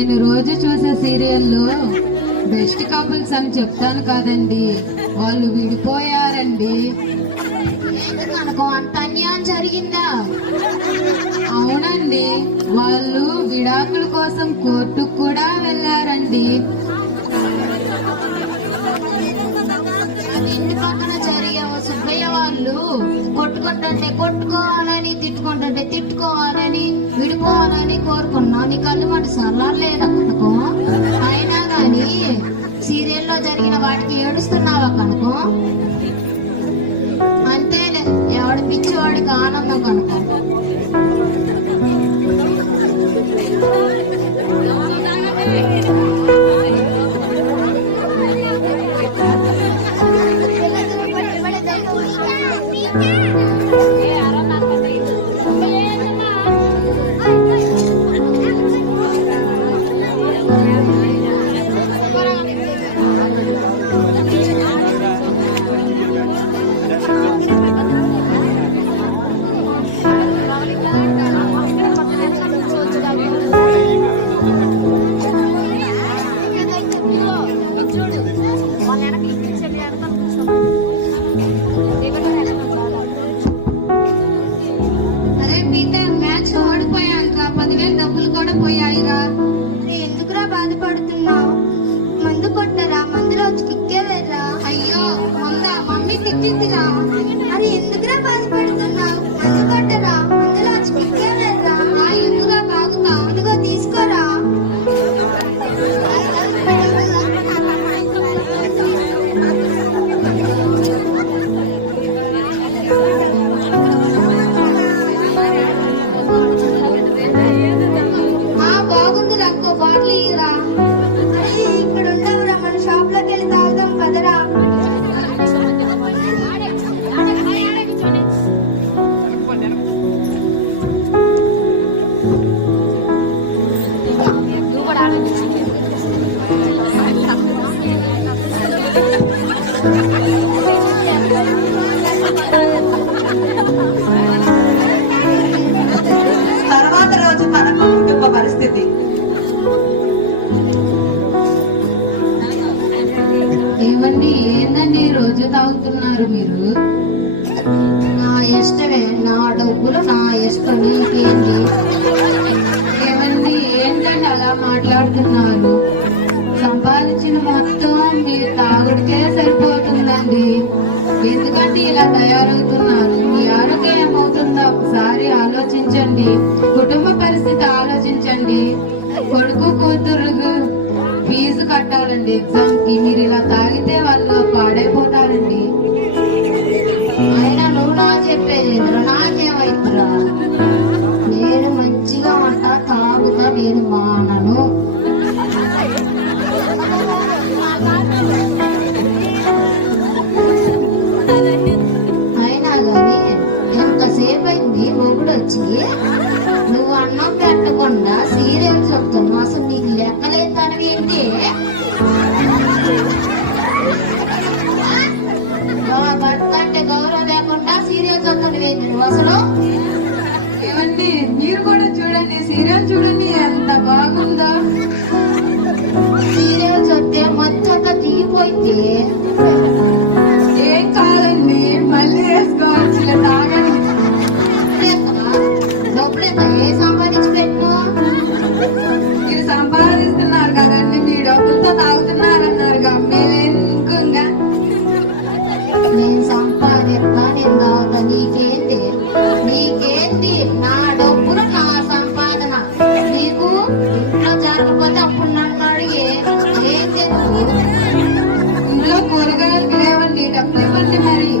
నేను రోజు చూసే సీరియల్లో బెస్ట్ కపుల్స్ అని చెప్తాను కాదండి, వాళ్ళు విడిపోయారండి. కనుక అంత అన్యాయం జరిగిందా? అవునండి, వాళ్ళు విడాకుల కోసం కోర్టుకు కూడా వెళ్ళారండి. ఇంటి పక్కన జరిగే సుబ్బయ్య వాళ్ళు కొట్టుకుంటుంటే కొట్టుకోవాలని, తిట్టుకుంటుంటే తిట్టుకోవాలని, విడిపోవాలని కోరుకున్నా. నీ కళ్ళు మాట సరళ లేదా కనుకో? అయినా గాని సీరియల్లో జరిగిన వాటికి ఏడుస్తున్నావా కనుకో? అంతేలే, ఎవడి పిచ్చి వాడికి ఆనందం కనుక. ఎందుకురా బాధపడుతున్నావు? మందు కొట్టరా? మందులో కిక్కే లేదా? అయ్యో మందా, మమ్మీ తిట్టిందిరా. అది ఎందుకురా బాధపడుతున్నావు? మందు కొట్టరా? మందులో కిక్కే లేదా? ఎందుగా బాగుతా? ఇదిగో తీసుకోరా. బాగుందిరా, ఇంకో బాటిల్ ఇయ్యరా. ఇక్కడ ఉండవురా, మన షాప్ లోకి వెళ్ళి తాగుదాం కదరా. తర్వాత రోజు తనకు కుటుంబ పరిస్థితి. ఏమండి, ఏందండి రోజు తాగుతున్నారు మీరు? నా ఇష్టమే, నా డబ్బులు నా ఇష్టం, నీకేంటి? ఏమండి, ఏంటండి అలా మాట్లాడుతున్నారు? సంపాదించిన మొత్తం మీరు తాగుడికే సరిపోతుందండి. ఎందుకంటే ఇలా తయారవుతున్నారు? మీ ఆరోగ్యం ఏమవుతుందో ఒకసారి ఆలోచించండి. కుటుంబ పరిస్థితి ఆలోచించండి. కొడుకు కూతురు ఫీజు కట్టాలండి ఎగ్జామ్ కి. మీరు ఇలా తాగితే వాళ్ళు పాడైపోతారండి. అయినా నువ్వు నా చెప్పేది నాకేమైతురా? నేను మంచిగా ఉంటా, తాగుతా, నేను మానను. అయినా గాని ఎంతసేపు అయింది మొగుడు వచ్చి నువ్వు అన్నం పెట్టకుండా సీరియల్ చెప్తున్నావు. అసలు నీకు లెక్కలేదు తనవి ఏంటి? భర్త అంటే గౌరవం లేకుండా సీరియల్ చెప్తున్నావు ఏంటి నువ్వు అసలు? ఏమండి, మీరు కూడా చూడండి, సీరియల్ చూడండి ఎంత బాగుందో. సీరియల్ చెప్తే మొత్తం దిగిపోయింది. ఏం కాదండి, మళ్ళీ వేసుకోవచ్చు, తాగండి. డబ్బులేక ఏ సంపాదించి పెట్టు? మీరు సంపాదిస్తున్నారు కదండి, మీ డబ్బులతో తాగుతున్నారన్నారు. మేమేందుకు ఇంకా? నేను సంపాదిస్తా, నేను తాగుతా, నీకేంటి? నీకేంటి? నా డబ్బులు నా సంపాదన. నీకు ఇంట్లో జరగకపోతే అప్పుడు నన్ను అడిగి ఏం చేస్తుంది? ఇంట్లో కూరగాయలు లేవండి, డబ్బులు ఇవ్వండి మరి.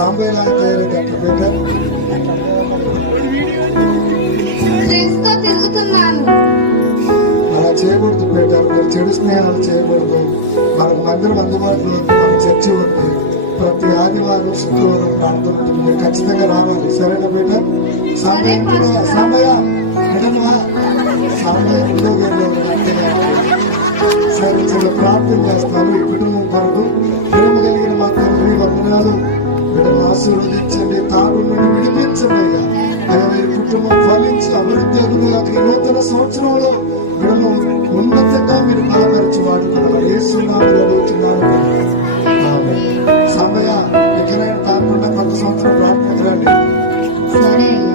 సాంబయ్యలా తయారైంది పీటర్. ఫ్రెండ్స్ తో తిరుగుతున్నాను. అలా చేయకూడదు పీటర్. మీరు చెడు స్నేహాలు చేయకూడదు. మనకు మందిరం అందుబాటులో ఉంది, మన చర్చి ఉంది. ప్రతి ఆదివారం శుక్రవారం ప్రార్థన ఉంటుంది. మీరు ఖచ్చితంగా రావాలి. సరేనా పీటర్? సాంబయ్య సాంబయ్య ఎడమా సాంబయ్య ఇంకో గదిలో సరే చిన్న ప్రార్థన చేస్తాను ఈ కుటుంబం కొరకు. ప్రేమ కలిగిన మా తండ్రి వందనాలు. బిడ్డను ఆశీర్వదించండి, తాగు నుండి విడిపించండి అయ్యా. అయ్యా ఈ కుటుంబం ఫలించి అభివృద్ధి అభివృద్ధి ఈ నూతన సంవత్సరంలో బిడ్డను ఉన్నతంగా మీరు బలపరిచి వాడుకున్నారు. ఏసునామములో అడుగుతున్నాను. సమయ ఎక్కడైనా తాకుండా కొత్త సంవత్సరం ప్రార్థనకు రండి. సరే అయ్యా.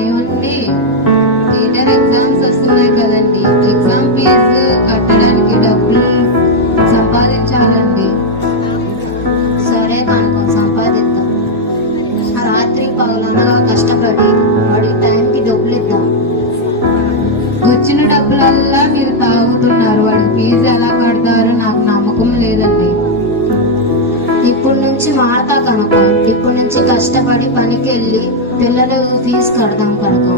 ఏమండి, థియేటర్ ఎగ్జామ్స్ వస్తున్నాయి కదండి. ఎగ్జామ్ ఫీజు కట్టడానికి డబ్బులు సంపాదించాలండి. సరే కనుక సంపాదిద్దాం. ఆ రాత్రి పగలనగా కష్టపడి వాడికి టైంకి డబ్బులు ఇద్దాం. వచ్చిన డబ్బులల్లా మీరు తాగుతున్నారు. వాడి ఫీజు ఎలా కడతారో నాకు నమ్మకం లేదండి. ఇప్పుడు నుంచి మారతా కనుక. ఇప్పుడు నుంచి కష్టపడి పనికి వెళ్ళి పిల్లలు ఫీజు కడదాం కనుక.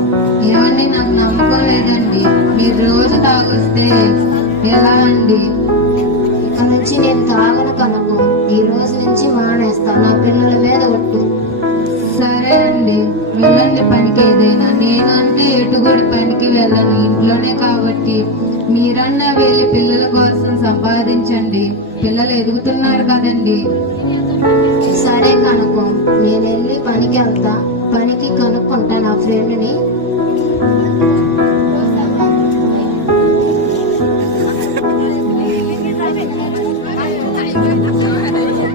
ఏమండి, నాకు నమ్మకం లేదండి. మీరు రోజు తాగొస్తే ఎలా అండి? ఇక నుంచి నేను తాగను కనుక ఈ రోజు నుంచి మానేస్తా. నా పిల్లల మీద ఒట్టు. సరే అండి, వెళ్ళండి పనికి. ఏదైనా నేనంటే ఎటుగొడి పనికి వెళ్ళను, ఇంట్లోనే కాబట్టి మీరన్నా వెళ్ళి పిల్లల కోసం సంపాదించండి. పిల్లలు ఎదుగుతున్నారు కదండి. సరే కనుక నేను వెళ్ళి పనికి వెళ్తా. పనికి కనుక్కుంటా నా ఫ్రెండ్ని.